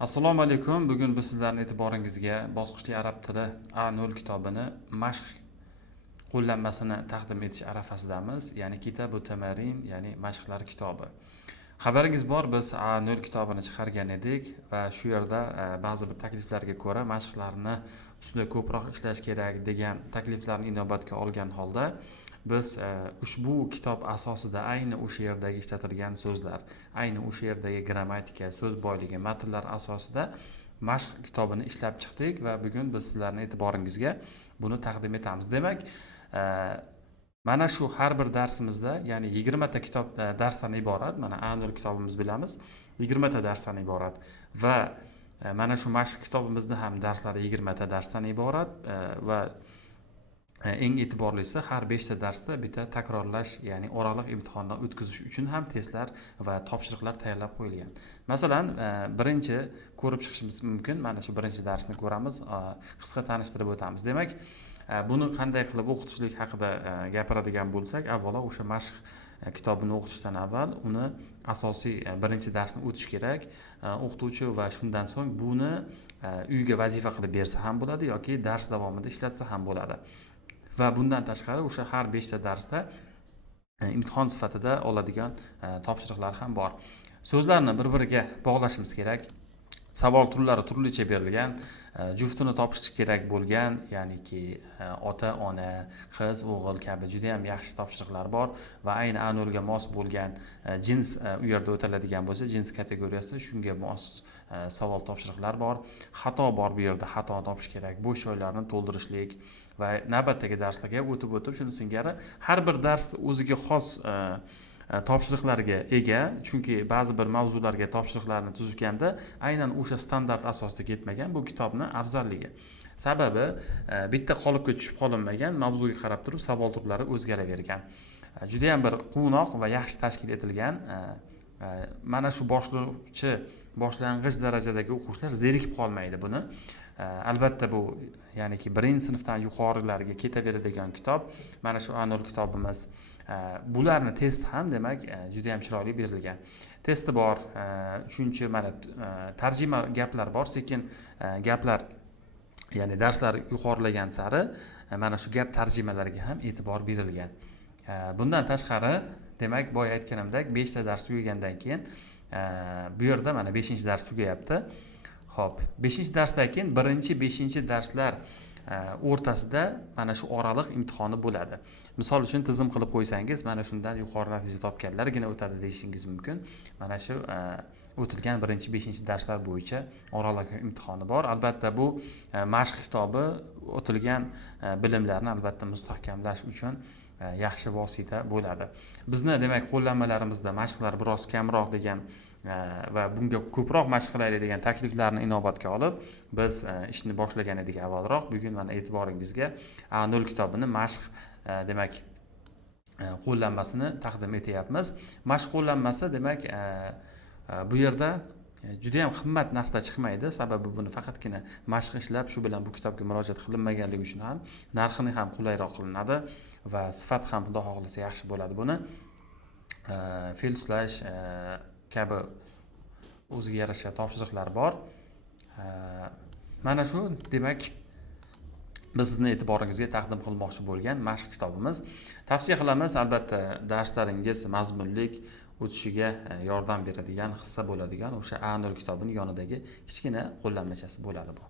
Assalomu alaykum. Bugun biz sizlarning e'tiboringizga bosqichli arab tili A0 kitobini mashq qo'llanmasini taqdim etish arafasidamiz. Ya'ni Kitabu Tamarin, ya'ni mashqlar kitobi. Xabaringiz bor, biz A0 kitobini chiqargan edik va shu yerda ba'zi bir takliflarga ko'ra mashqlarni ustida ko'proq ishlash kerak degan takliflarni inobatga olgan holda biz ushbu kitob asosida ayni o'sha yerdagi ishlatilgan so'zlar, ayni o'sha yerdagi grammatika, so'z boyligi, matnlar asosida mashq kitobini ishlab chiqdik va bugun biz sizlarning e'tiboringizga buni taqdim etamiz. Demak, mana shu har bir darsimizda, ya'ni 20 ta kitob darsdan iborat. Mana A0 kitobimiz bilamiz, 20 ta darsdan iborat va mana shu mashq kitobimizni ham darslari 20 ta darsdan iborat va eng e'tiborlisi har 5 ta darsda bitta takrorlash, ya'ni oraliq imtihondan o'tkazish uchun ham testlar va topshiriqlar tayyorlab qo'yilgan. Masalan, birinchi ko'rib chiqishimiz mumkin. Mana shu birinchi darsni ko'ramiz, qisqa tanishtirib o'tamiz. Demak, buni qanday qilib o'qitishlik haqida gapiradigan bo'lsak, avvalo o'sha mashq kitobini o'qitishdan avval uni asosiy birinchi darsni o'tish kerak. O'qituvchi va shundan so'ng buni uyga vazifa qilib bersa ham bo'ladi yoki dars davomida ishlatsa ham bo'ladi. Va bundan tashqari o'sha har 5 ta darsda imtihon sifatida oladigan topshiriqlar ham bor. So'zlarni bir-biriga bog'lashimiz kerak. Savol turlari turlicha berilgan, juftini topish kerak bo'lgan, ya'niki ota, ona, qiz, o'g'il kabi juda ham yaxshi topshiriqlar bor va ayni A0 ga mos bo'lgan jins u yerda o'tiladigan bo'lsa, jins kategoriyasi shunga mos savol topshiriqlar bor. Xato bor, bu yerda xato topish kerak, bo'sh joylarni to'ldirishlik va navbatdagi darslarga o'tib shuni singari har bir dars o'ziga xos topshiriqlarga ega, chunki ba'zi bir mavzularga topshiriqlarni tuzganda aynan o'sha standart asosida ketmagan bu kitobni afzalligi. Sababi bitta qolipga tushib qolinmagan, mavzuga qarab turib savol turlari o'zgaravergan. Juda ham bir quvnoq va yaxshi tashkil etilgan. Mana shu boshlang'ich darajadagi o'quvchilar zerikib qolmaydi buni. Albatta bu, ya'niki birinchi sinfdan yuqorilarga ketaveradigan kitob. Mana shu A0 kitobimiz. Bularni test ham demak juda ham chiroyli berilgan. Testi bor, uchinchi mana tarjima gaplar bor, sekin gaplar, ya'ni darslar yuqorilagan sari mana shu gap tarjimalariga ham e'tibor berilgan. Bundan tashqari, demak boya aytganimdek 5 ta dars tugagandan keyin bu yerda mana 5-dars tugayapti. Xo'p, 5-darsdan keyin 1-5 darslar o'rtasida mana shu oraliq imtihoni bo'ladi. Misol uchun tizim qilib qo'ysangiz, mana shundan yuqori natija topganlargina o'tadi deyishingiz mumkin. Mana shu o'tilgan 1-5 darslar bo'yicha oraliq imtihoni bor. Albatta bu mashq kitobi o'tilgan bilimlarni albatta mustahkamlash uchun yaxshi vosita bo'ladi. Bizni demak qo'llanmalarimizda mashqlar biroz kamroq degan va bunga ko'proq mashq qilaylik degan takliflarni inobatga olib, biz ishni boshlagan edik avvalroq. Bugun mana e'tiboringizga A0 kitobini mashq demak qo'llanmasini taqdim etyapmiz. Mashq qo'llanmasi demak bu yerda juda ham qimmat narxda chiqmaydi. Sababi buni faqatgina mashq ishlab, shu bilan bu kitobga murojaat qilinmaganligi uchun ham narxini ham qulayroq qilinadi va sifat ham xudo xohlasa yaxshi bo'ladi buni. Fe'l sulash kabi o'ziga yarasha topshiriqlar bor. Mana shu demak biz sizni e'tiboringizga taqdim qilmoqchi bo'lgan mashq kitobimiz. Tavsiya qilamiz, albatta darslaringiz mazmunlik o'tishiga yordam beradigan, hissa bo'ladigan o'sha A0 kitobining yonidagi kichkina qo'llanmachasi bo'ladi bu.